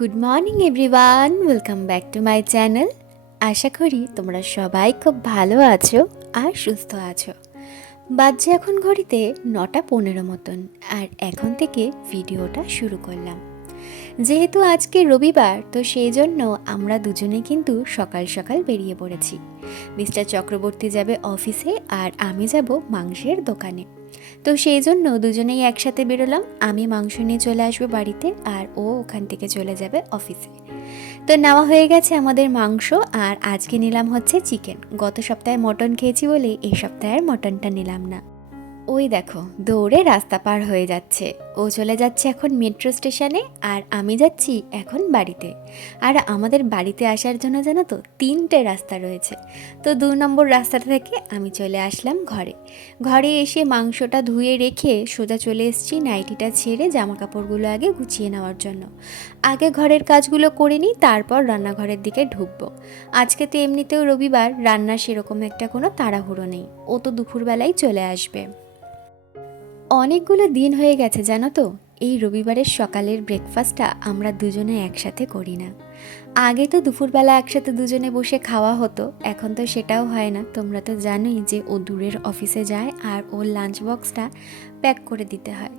Good morning everyone welcome back to my channel আশা করি তোমরা সবাই খুব ভালো আছো আর সুস্থ আছো। বাজছে এখন ঘড়িতে নটা পনেরো মতন, আর এখন থেকে ভিডিওটা শুরু করলাম। যেহেতু আজকে রবিবার, তো সেই জন্য আমরা দুজনে কিন্তু সকাল সকাল বেরিয়ে পড়েছি। মিস্টার চক্রবর্তী যাবে অফিসে, আর আমি যাব মাংসের দোকানে। তো সেই জন্য দুজনেই একসাথে বেরোলাম। আমি মাংস নিয়ে চলে আসব বাড়িতে আর ও ওখান থেকে চলে যাবে অফিসে। তো নেওয়া হয়ে গেছে আমাদের মাংস আর আজকে নিলাম হচ্ছে চিকেন। গত সপ্তাহে মটন খেয়েছি বলে এই সপ্তাহের মটনটা নিলাম না। ওই দেখো, দৌড়ে রাস্তা পার হয়ে যাচ্ছে। ও চলে যাচ্ছে এখন মেট্রো স্টেশনে আর আমি যাচ্ছি এখন বাড়িতে। আর আমাদের বাড়িতে আসার জন্য জানো তো তিনটে রাস্তা রয়েছে। তো দু নম্বর রাস্তাটা থেকে আমি চলে আসলাম ঘরে। ঘরে এসে মাংসটা ধুয়ে রেখে সোজা চলে এসেছি নাইটিটা ছেড়ে জামা কাপড়গুলো আগে গুছিয়ে নেওয়ার জন্য। আগে ঘরের কাজগুলো করে নিই, তারপর রান্নাঘরের দিকে ঢুকবো। আজকে তো এমনিতেও রবিবার রান্না সেরকম একটা কোনো তাড়াহুড়ো নেই। ও তো দুপুরবেলায় চলে আসবে। অনেকগুলো দিন হয়ে গেছে, জানো তো। এই রবিবারের সকালের ব্রেকফাস্টটা আমরা দুজনে একসাথে করি না। আগে তো দুপুরবেলা একসাথে দুজনে বসে খাওয়া হতো, এখন তো সেটাও হয় না। তোমরা তো জানোই যে ও দূরের অফিসে যায় আর ওর লাঞ্চ বক্সটা প্যাক করে দিতে হয়।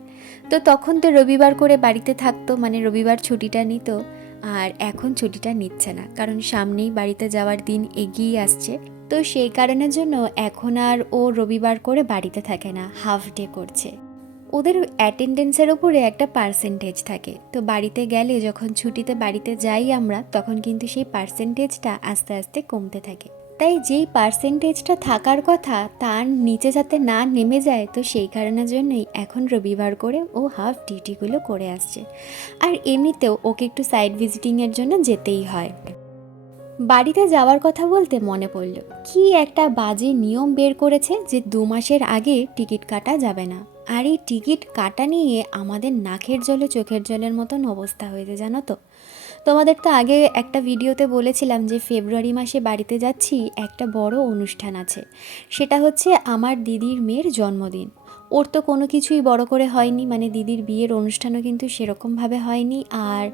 তো তখন তো রবিবার করে বাড়িতে থাকতো মানে রবিবার ছুটিটা নিত, আর এখন ছুটিটা নিচ্ছে না। কারণ সামনেই বাড়িতে যাওয়ার দিন এগিয়ে আসছে। তো সেই কারণের জন্য এখন আর ও রবিবার করে বাড়িতে থাকে না হাফ ডে করছে। ওদের অ্যাটেন্ডেন্সের ওপরে একটা পার্সেন্টেজ থাকে। তো বাড়িতে গেলে যখন ছুটিতে বাড়িতে যাই আমরা, তখন কিন্তু সেই পার্সেন্টেজটা আস্তে আস্তে কমতে থাকে। তাই যেই পার্সেন্টেজটা থাকার কথা, তার নিচে যাতে না নেমে যায়, তো সেই কারণের জন্যই এখন রবিবার করে ও হাফ ডিউটিগুলো করে আসছে। আর এমনিতেও ওকে একটু সাইড ভিজিটিংয়ের জন্য যেতেই হয়। বাড়িতে যাওয়ার কথা বলতে মনে পড়ল। কি একটা বাজে নিয়ম বের করেছে যে দু মাসের আগে টিকিট কাটা যাবে না। আর এই টিকিট কাটা নিয়ে আমাদের নাকের জলে, চোখের জলের মতন অবস্থা হয়েছে, জানো তো? তোমাদের তো আগে একটা ভিডিওতে বলেছিলাম যে ফেব্রুয়ারি মাসে বাড়িতে যাচ্ছি, একটা বড় অনুষ্ঠান আছে। সেটা হচ্ছে আমার দিদির মেয়ের জন্মদিন। ওর তো কোনো কিছুই বড় করে হয়নি মানে দিদির বিয়ের অনুষ্ঠানও কিন্তু সেরকমভাবে হয়নি। আর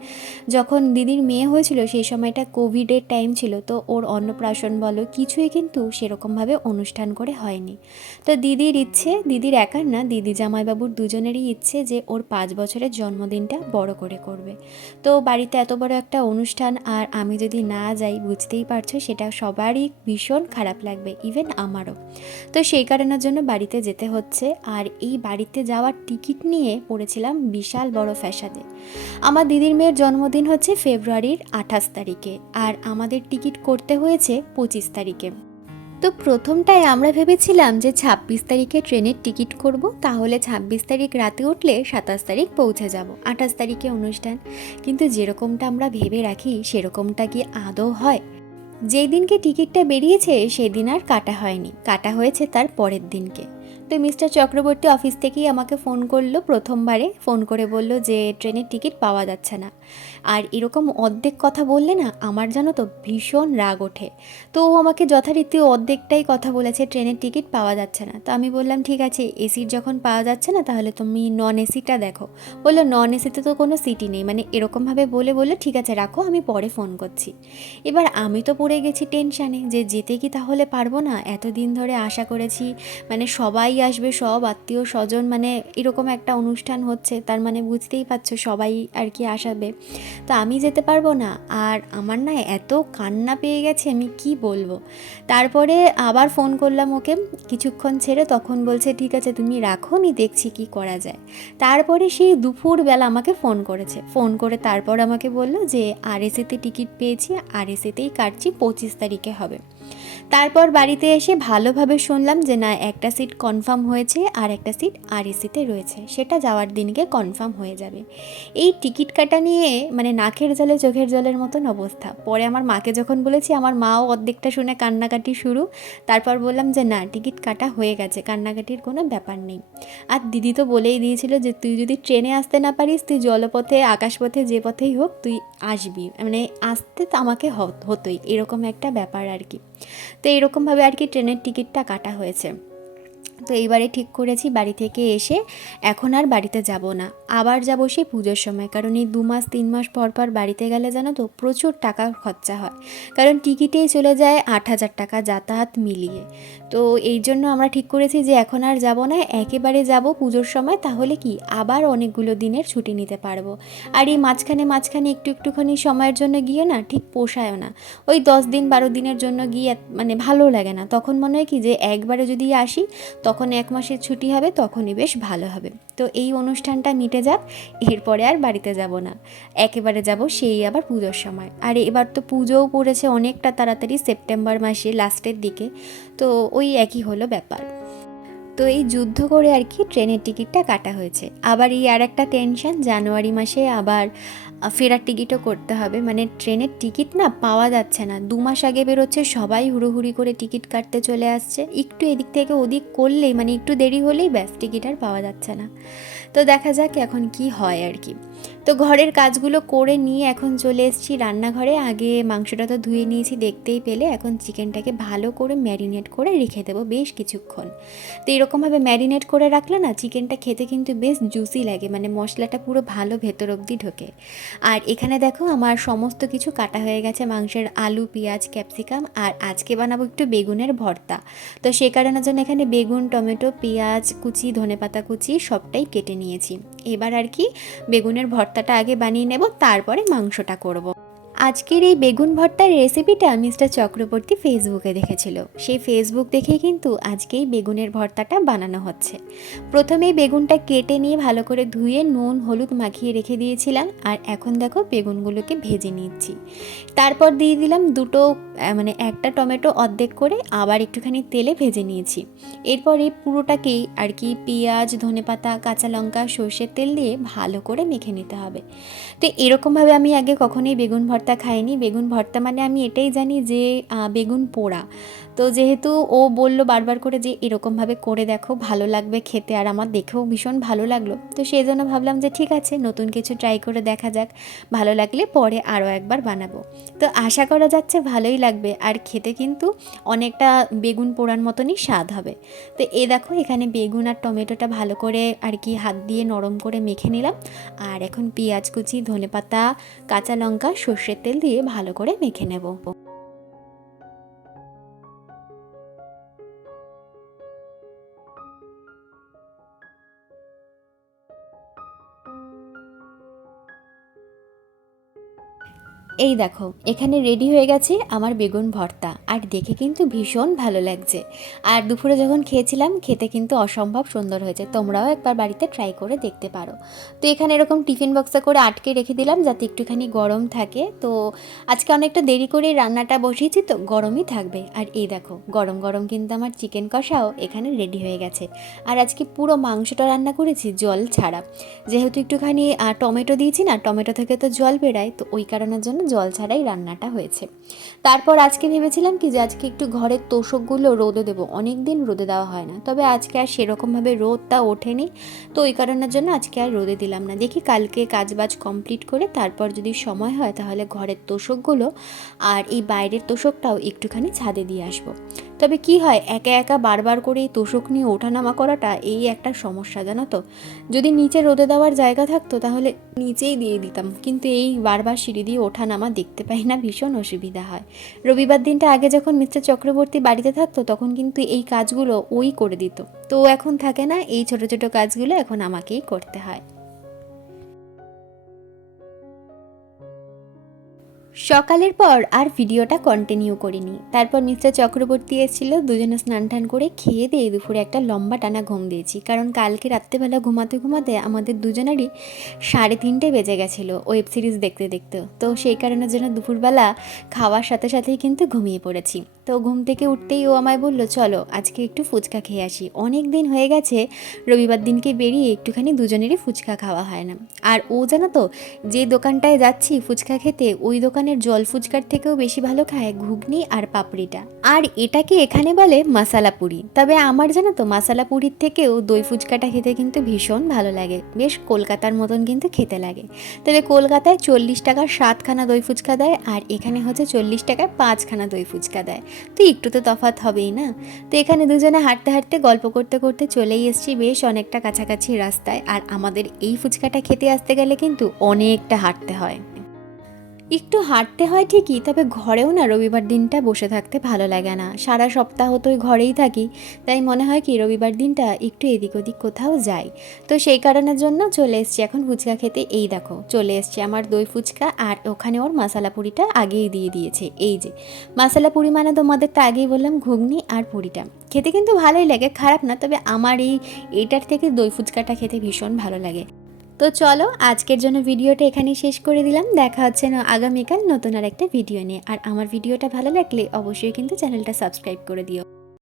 যখন দিদির মেয়ে হয়েছিল, সেই সময়টা কোভিডের টাইম ছিল, তো ওর অন্নপ্রাশন বলো কিছুই কিন্তু সেরকমভাবে অনুষ্ঠান করে হয়নি। তো দিদির ইচ্ছে, দিদির একার না, দিদি জামাইবাবুর দুজনেরই ইচ্ছে যে ওর পাঁচ বছরের জন্মদিনটা বড় করে করবে। তো বাড়িতে এত বড় একটা অনুষ্ঠান, আর আমি যদি না যাই, বুঝতেই পারছ, সেটা সবারই ভীষণ খারাপ লাগবে, ইভেন আমারও। তো সেই কারণের জন্য বাড়িতে যেতে হচ্ছে, আর এই বাড়িতে যাওয়ার টিকিট নিয়ে পড়েছিলাম বিশাল বড় ফ্যাসাদে। আমার দিদির মেয়ের জন্মদিন হচ্ছে ফেব্রুয়ারির আঠাশ তারিখে আর আমাদের টিকিট করতে হয়েছে পঁচিশ তারিখে। তো প্রথমটায় আমরা ভেবেছিলাম যে ছাব্বিশ তারিখে ট্রেনের টিকিট করব, তাহলে ছাব্বিশ তারিখ রাতে উঠলে সাতাশ তারিখ পৌঁছে যাব, আঠাশ তারিখে অনুষ্ঠান। কিন্তু যেরকমটা আমরা ভেবে রাখি, সেরকমটা কি আদৌ হয়? যেই দিনকে টিকিটটা বেরিয়েছে, সেদিন আর কাটা হয়নি, কাটা হয়েছে তার পরের দিনকে। তো মিস্টার চক্রবর্তী অফিস থেকেই আমাকে ফোন করল প্রথমবারে। ফোন করে বলল যে, ট্রেনের টিকিট পাওয়া যাচ্ছে না। আর এরকম অর্ধেক কথা বললে না, আমার জানো তো ভীষণ রাগ ওঠে। তো ও আমাকে যথারীতি অর্ধেকটাই কথা বলেছে, ট্রেনের টিকিট পাওয়া যাচ্ছে না। তো আমি বললাম, ঠিক আছে এসির যখন পাওয়া যাচ্ছে না, তাহলে তুমি নন এসিটা দেখো। বলল, নন এসিতে তো কোনো সিটি নেই। মানে এরকমভাবে বলে বলল, ঠিক আছে, রাখো, আমি পরে ফোন করছি। এবার আমি তো পড়ে গেছি টেনশানে যে, যেতে কি তাহলে পারব না? এতদিন ধরে আশা করেছি। মানে সবাই আসবে, সব আত্মীয় স্বজন মানে এরকম একটা অনুষ্ঠান হচ্ছে, তার মানে বুঝতেই পারছ সবাই আর কি আসাবে। তো আমি যেতে পারব না, আর আমার না এত কান্না পেয়ে গেছে, আমি কি বলব? তারপরে আবার ফোন করলাম ওকে, কিছুক্ষণ ছেড়ে তখন বলছে, ঠিক আছে, তুমি রাখো, আমি দেখছি কি করা যায়। তারপরে সেই দুপুরবেলা আমাকে ফোন করেছে। ফোন করে তারপর আমাকে বলল যে, আর এসিতে টিকিট পেয়েছি, আর এসিতেই কাটছি, পঁচিশ তারিখে হবে। তারপর বাড়িতে এসে ভালোভাবে শুনলাম যে না, একটা সিট কনফার্ম হয়েছে আর একটা সিট আর এসিতে রয়েছে। সেটা যাওয়ার দিনকে কনফার্ম হয়ে যাবে। এই টিকিট কাটা নিয়ে মানে নাকের জলে, চোখের জলের মতন অবস্থা। পরে আমার মাকে যখন বলেছি, আমার মাও অর্ধেকটা শুনে কান্নাকাটি শুরু। তারপর বললাম যে না, টিকিট কাটা হয়ে গেছে, কান্নাকাটির কোনো ব্যাপার নেই। আর দিদি তো বলেই দিয়েছিল যে, তুই যদি ট্রেনে আসতে না পারিস, তুই জলপথে, আকাশপথে যে পথেই হোক, তুই আসবি। মানে আসতে তো আমাকে হতোই, এরকম একটা ব্যাপার আর কি। তো এরকমভাবে আর কি ট্রেনের টিকিটটা কাটা হয়েছে। তো এইবারে ঠিক করেছি বাড়ি থেকে এসে এখন আর বাড়িতে যাব না। আবার যাব সেই পুজোর সময়। কারণ এই দু মাস তিন মাস পর পর বাড়িতে গেলে জানো তো প্রচুর টাকা খরচা হয়। কারণ টিকিটেই চলে যায় আট হাজার টাকা যাতায়াত মিলিয়ে। তো এই জন্য আমরা ঠিক করেছি যে এখন আর যাব না, একেবারে যাব পুজোর সময়, তাহলে কি আবার অনেকগুলো দিনের ছুটি নিতে পারব। আর এই মাঝখানে মাঝখানে একটু একটুখানি সময়ের জন্য গিয়ে না ঠিক পোষায়ও না। ওই দশ দিন, বারো দিনের জন্য গিয়ে মানে ভালো লাগে না। তখন মনে হয় কি যে একবারে যদি আসি, তখন এক মাসের ছুটি হবে, তখনই বেশ ভালো হবে। তো এই অনুষ্ঠানটা মিটে যাক, এরপরে আর বাড়িতে যাব না। একেবারে যাব সেই আবার পুজোর সময়। আর এবার তো পুজোও পড়েছে অনেকটা তাড়াতাড়ি সেপ্টেম্বর মাসে লাস্টের দিকে। তো ওই একই হলো ব্যাপার। তো এই যুদ্ধ করে আর কি ট্রেনের টিকিটটা কাটা হয়েছে। আবার এই আর একটা টেনশন জানুয়ারি মাসে আবার ফেরার টিকিটও করতে হবে। মানে ট্রেনের টিকিট না পাওয়া যাচ্ছে না। দু মাস আগে বেরোচ্ছে, সবাই হুড়োহুড়ি করে টিকিট কাটতে চলে আসছে। একটু এদিক থেকে ওদিক করলেই মানে একটু দেরি হলেই ব্যাস, টিকিট আর পাওয়া যাচ্ছে না। তো দেখা যাক এখন কি হয় আর কি। তো ঘরের কাজগুলো করে নিয়ে এখন চলে এসেছি রান্নাঘরে। আগে মাংসটা তো ধুয়ে নিয়েছি, দেখতেই পেলে। এখন চিকেনটাকে ভালো করে ম্যারিনেট করে রেখে দেবো বেশ কিছুক্ষণ। তো এরকমভাবে ম্যারিনেট করে রাখলে না, চিকেনটা খেতে কিন্তু বেশ জুসি লাগে মানে মশলাটা পুরো ভালো ভেতর অবধি ঢোকে। আর এখানে দেখো, আমার সমস্ত কিছু কাটা হয়ে গেছে, মাংসের আলু, পেঁয়াজ, ক্যাপসিকাম, আর আজকে বানাবো একটু বেগুনের ভর্তা। তো সে কারণের জন্য এখানে বেগুন, টমেটো, পেঁয়াজ, কুচি, ধনেপাতা কুচি সবটাই কেটে নিয়েছি। এবার আর কি বেগুনের ভর্তাটা আগে বানিয়ে নেব তারপরে মাংসটা করব। আজকের এই বেগুন ভর্তার রেসিপিটা মিস্টার চক্রবর্তী ফেসবুকে দেখেছিল। সেই ফেসবুক দেখেই কিন্তু আজকেই বেগুনের ভর্তাটা বানানো হচ্ছে। প্রথমেই বেগুনটা কেটে নিয়ে ভালো করে ধুয়ে নুন, হলুদ মাখিয়ে রেখে দিয়েছিলাম আর এখন দেখো বেগুনগুলোকে ভেজে নিচ্ছি। তারপর দিয়ে দিলাম দুটো মানে একটা টমেটো অর্ধেক করে আবার একটুখানি তেলে ভেজে নিয়েছি। এরপর এই পুরোটাকেই আর কি পেঁয়াজ, ধনেপাতা, কাঁচা লঙ্কা, সর্ষের তেল দিয়ে ভালো করে মেখে নিতে হবে। তো এরকমভাবে আমি আগে কখনোই বেগুন ভর্তা খাইনি বেগুন ভর্তা মানে আমি এটাই জানি যে বেগুন পোড়া। তো যেহেতু ও বলল বারবার করে যে এরকমভাবে করে দেখো, ভালো লাগবে খেতে আর আমার দেখেও ভীষণ ভালো লাগল। তো সেই জন্য ভাবলাম যে ঠিক আছে, নতুন কিছু ট্রাই করে দেখা যাক, ভালো লাগলে পরে আরও একবার বানাবো। তো আশা করা যাচ্ছে ভালোই লাগবে আর খেতে কিন্তু অনেকটা বেগুন পোড়ার মতনই স্বাদ হবে। তো এ দেখো, এখানে বেগুন আর টমেটোটা ভালো করে আর কি হাত দিয়ে নরম করে মেখে নিলাম। আর এখন পেঁয়াজ কুচি, ধনেপাতা, কাঁচা লঙ্কা, সর্ষের তেল দিয়ে ভালো করে মেখে নেব। এই দেখো, এখানে রেডি হয়ে গেছে আমার বেগুন ভর্তা। আর দেখে কিন্তু ভীষণ ভালো লাগছে। আর দুপুরে যখন খেয়েছিলাম, খেতে কিন্তু অসম্ভব সুন্দর হয়েছে। তোমরাও একবার বাড়িতে ট্রাই করে দেখতে পারো। তো এখানে এরকম টিফিন বক্সে করে আটকে রেখে দিলাম যাতে একটুখানি গরম থাকে। তো আজকে অনেকটা দেরি করে রান্নাটা বসিয়েছি তো গরমই থাকবে। আর এই দেখো, গরম গরম কিন্তু আমার চিকেন কষাও এখানে রেডি হয়ে গেছে। আর আজকে পুরো মাংসটা রান্না করেছি জল ছাড়া। যেহেতু একটুখানি টমেটো দিয়েছি না, টমেটো থেকে তো জল বেরায়। তো ওই কারণের জন্য জল ছাড়াই রান্নাটা হয়েছে। তারপর আজকে ভেবেছিলাম কি যে আজকে একটু ঘরের তোষকগুলো রোদে দেবো। অনেক দিন রোদে দেওয়া হয় না। তবে আজকে আর সেরকমভাবে রোদটা ওঠেনি। তো ওই কারণের জন্য আজকে আর রোদে দিলাম না। দেখি কালকে কাজবাজ কমপ্লিট করে তারপর যদি সময় হয় তাহলে ঘরের তোষকগুলো আর এই বাইরের তোষকটাও একটুখানি ছাদে দিয়ে আসব। তবে কি হয়, একা একা বারবার করে এই তোষক নিয়ে ওঠানামা করাটা এই একটা সমস্যা, জানো তো? যদি নিচে রোদে দেওয়ার জায়গা থাকতো তাহলে নিচেই দিয়ে দিতাম। কিন্তু এই বারবার সিঁড়ি দিয়ে ওঠা নামা দেখতে পাই না, ভীষণ অসুবিধা হয়। রবিবার দিনটা আগে যখন মিস্টার চক্রবর্তী বাড়িতে থাকতো তখন কিন্তু এই কাজগুলো ওই করে দিত। তো এখন থাকে না, এই ছোট ছোট কাজগুলো এখন আমাকেই করতে হয়। সকালের পর আর ভিডিওটা কন্টিনিউ করিনি। তারপর মিস্টার চক্রবর্তী এসেছিল, দুজনে স্নান টান করে খেয়ে দিয়ে দুপুরে একটা লম্বা টানা ঘুম দিয়েছি। কারণ কালকে রাত্রেবেলা ঘুমাতে ঘুমাতে আমাদের দুজনেরই সাড়ে তিনটে বেজে গেছিল ওয়েব সিরিজ দেখতে দেখতে। তো সেই কারণের জন্য দুপুরবেলা খাওয়ার সাথে সাথেই কিন্তু ঘুমিয়ে পড়েছি। তো ঘুম থেকে উঠতেই ও আমায় বলল, চলো, আজকে একটু ফুচকা খেয়ে আসি। অনেক দিন হয়ে গেছে, রবিবার দিনকে বেরিয়ে একটুখানি দুজনেরই ফুচকা খাওয়া হয় না। আর ও জানো তো, যে দোকানটায় যাচ্ছি ফুচকা খেতে, ওই দোকানে দোকানের জল ফুচকার থেকেও বেশি ভালো খায় ঘুগনি আর পাপড়িটা। আর এটাকে এখানে বলে মশালা পুরি। তবে আমার জানো তো, মশালা পুরির থেকেও দই ফুচকাটা খেতে কিন্তু ভীষণ ভালো লাগে। বেশ কলকাতার মতন কিন্তু খেতে লাগে। তবে কলকাতায় চল্লিশ টাকার সাতখানা দই ফুচকা দেয় আর এখানে হচ্ছে চল্লিশ টাকায় পাঁচখানা দই ফুচকা দেয়। তো একটু তো তফাৎ হবেই না? তো এখানে দুজনে হাঁটতে হাঁটতে গল্প করতে করতে চলেই এসেছি বেশ অনেকটা কাছাকাছি রাস্তায়। আর আমাদের এই ফুচকাটা খেতে আসতে গেলে কিন্তু অনেকটা হাঁটতে হয়। একটু হাঁটতে হয় ঠিকই, তবে ঘরেও না রবিবার দিনটা বসে থাকতে ভালো লাগে না। সারা সপ্তাহ তো ঘরেই থাকি, তাই মনে হয় কি রবিবার দিনটা একটু এদিক ওদিক কোথাও যাই। তো সেই কারণের জন্য চলে এসছি এখন ফুচকা খেতে। এই দেখো, চলে এসছি আমার দই ফুচকা আর ওখানে ওর মশালা পুরিটা আগেই দিয়ে দিয়েছে। এই যে, মশালা পুরি মানে তোমাদের তো আগেই বললাম ঘুগনি আর পুরিটা। খেতে কিন্তু ভালোই লাগে, খারাপ না, তবে আমার এই, এটার থেকে দই ফুচকাটা খেতে ভীষণ ভালো লাগে। তো চলো, আজকের জন্য ভিডিওটা এখানেই শেষ করে দিলাম। দেখা হচ্ছে না আগামীকাল নতুন আর একটা ভিডিও নিয়ে। আর আমার ভিডিওটা ভালো লাগলে অবশ্যই কিন্তু চ্যানেলটা সাবস্ক্রাইব করে দিও।